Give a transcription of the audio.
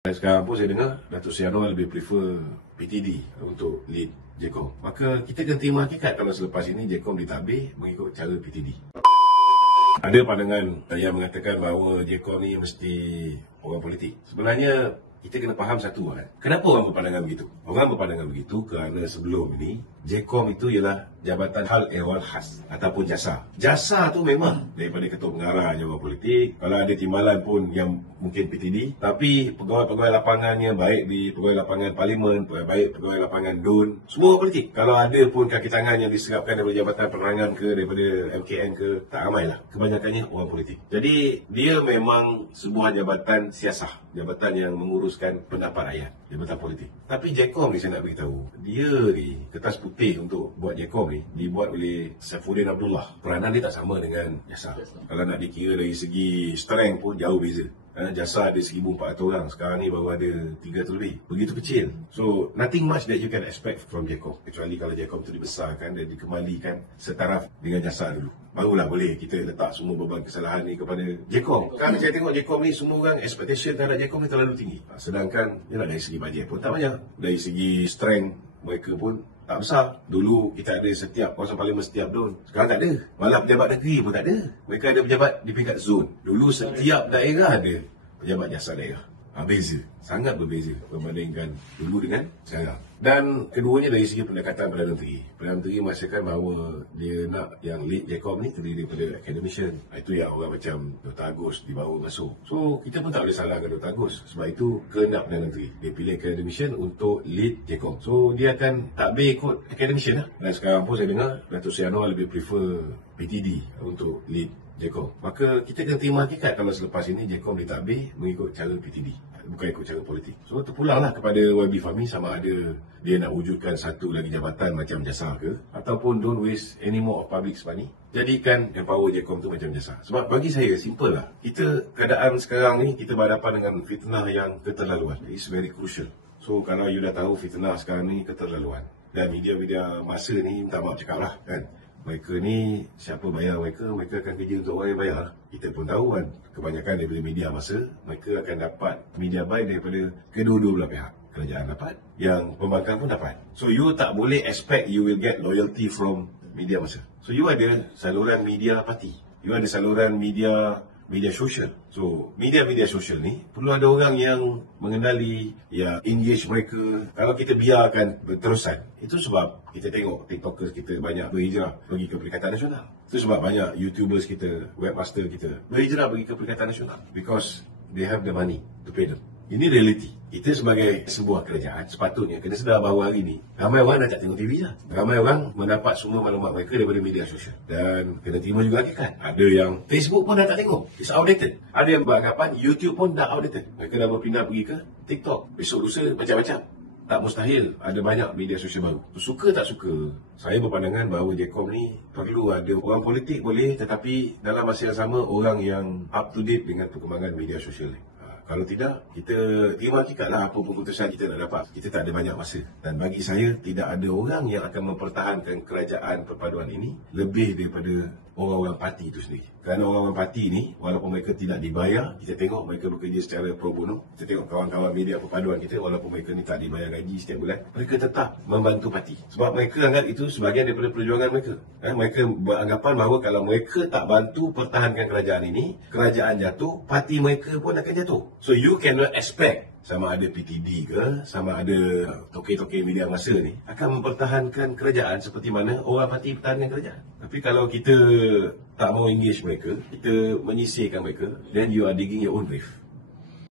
Dan sekarang pun saya dengar Datuk Seri Anwar lebih prefer PTD untuk lead JKOM. Maka kita kena terima hakikat kalau selepas ini JKOM ditadbir mengikut cara PTD. Ada pandangan yang mengatakan bahawa JKOM ni mesti orang politik. Sebenarnya kita kena faham satu kan. Kenapa orang berpandangan begitu? Orang berpandangan begitu kerana sebelum ini JKOM itu ialah Jabatan Hal Ehwal Khas ataupun jasa. Jasa tu memang daripada ketua pengarah je orang politik. Kalau ada timbalan pun yang mungkin PTD. Tapi pegawai-pegawai lapangannya baik di pegawai lapangan parlimen, baik pegawai lapangan DUN, semua orang politik. Kalau ada pun kaki tangan yang diserapkan daripada Jabatan Penerangan ke, daripada MKN ke, tak ramai lah. Kebanyakannya orang politik. Jadi dia memang sebuah jabatan siasah. Jabatan yang menguruskan pendapat rakyat. Jabatan politik. Tapi JKOM ni saya nak beritahu. Dia ni kertas putih untuk buat JKOM ni dibuat oleh Saifuddin Abdullah. Peranan dia tak sama dengan jasa. Kalau nak dikira dari segi strength pun jauh beza. Jasa ada 1,400 orang. Sekarang ni baru ada 300 lebih. Begitu kecil. So, nothing much that you can expect from JKOM. Kecuali kalau JKOM itu dibesarkan dan dikembalikan setaraf dengan jasa dulu. Barulah boleh kita letak semua beban kesalahan ni kepada JKOM. Kan saya tengok JKOM ni, semua orang expectation terhadap JKOM ni terlalu tinggi. Sedangkan, dari segi bajet pun tak banyak. Dari segi strength mereka pun tak besar. Dulu kita ada setiap kawasan parlimen setiap zon. Sekarang tak ada. Malah pejabat negeri pun tak ada. Mereka ada pejabat di peringkat zon. Dulu setiap daerah ada pejabat jasa daerah. Beza. Sangat berbeza berbandingkan dulu dengan sekarang. Dan keduanya dari segi pendekatan Perdana Menteri. Perdana Menteri memastikan bahawa dia nak yang lead JKOM ni terdiri daripada academician. Itu yang orang macam Dr. Agus dibawa masuk. So, kita pun tak boleh salahkan Dr. Agus. Sebab itu kehendak Perdana Menteri. Dia pilih academician untuk lead JKOM. So, dia akan takbir ikut academician lah. Dan sekarang pun saya dengar Datuk Seri Anwar lebih prefer PTD untuk lead JKOM. Maka kita kena terima hakikat kalau selepas ini JKOM ditadbir mengikut cara PTD, bukan ikut cara politik. So terpulanglah kepada YB Fahmi sama ada dia nak wujudkan satu lagi jabatan macam jasa ke, ataupun don't waste any more of public's money. Jadikan empower JKOM tu macam jasa. Sebab bagi saya simple lah. Kita keadaan sekarang ni kita berhadapan dengan fitnah yang keterlaluan. It's very crucial. So kalau you dah tahu fitnah sekarang ni keterlaluan, dan media-media masa ni minta maaf cakap lah kan, mereka ni siapa bayar mereka akan kerja untuk orang yang bayar. Kita pun tahu kan, kebanyakan daripada media masa mereka akan dapat media baik daripada kedua-dua belah pihak. Kerajaan dapat, yang pembangkang pun dapat. So you tak boleh expect you will get loyalty from media masa. So you ada saluran media parti, you ada saluran media sosial. So, media sosial ni perlu ada orang yang mengenali, yang engage mereka. Kalau kita biarkan berterusan, itu sebab kita tengok TikTokers kita banyak berhijrah pergi ke Perikatan Nasional. Itu sebab banyak YouTubers kita, webmaster kita berhijrah pergi ke Perikatan Nasional. Because they have the money to pay them. Ini realiti. Kita sebagai sebuah kerajaan sepatutnya kena sedar bahawa hari ini ramai orang dah tak tengok TV dah. Ramai orang mendapat semua maklumat mereka daripada media sosial. Dan kena terima juga hakikat. Ada yang Facebook pun dah tak tengok. It's outdated. Ada yang beranggapan YouTube pun dah outdated. Mereka dah berpindah pergi ke TikTok. Besok lusa macam-macam. Tak mustahil ada banyak media sosial baru. Suka tak suka, saya berpandangan bahawa JKOM ni perlu ada orang politik boleh, tetapi dalam masa yang sama orang yang up to date dengan perkembangan media sosial ni. Kalau tidak, kita terima hakikatlah apa keputusan kita nak dapat. Kita tak ada banyak masa. Dan bagi saya, tidak ada orang yang akan mempertahankan kerajaan perpaduan ini lebih daripada orang-orang parti itu sendiri. Kerana orang-orang parti ini, walaupun mereka tidak dibayar, kita tengok mereka bekerja secara pro bono. Kita tengok kawan-kawan media perpaduan kita, walaupun mereka ni tak dibayar gaji setiap bulan, mereka tetap membantu parti. Sebab mereka anggap itu sebahagian daripada perjuangan mereka. Mereka beranggapan bahawa kalau mereka tak bantu pertahankan kerajaan ini, kerajaan jatuh, parti mereka pun akan jatuh. So you cannot expect sama ada PTD ke, sama ada tokoh-tokoh media masa ni akan mempertahankan kerajaan seperti mana orang parti pertahankan kerajaan. Tapi kalau kita tak mau engage mereka, kita menyisihkan mereka, then you are digging your own grave.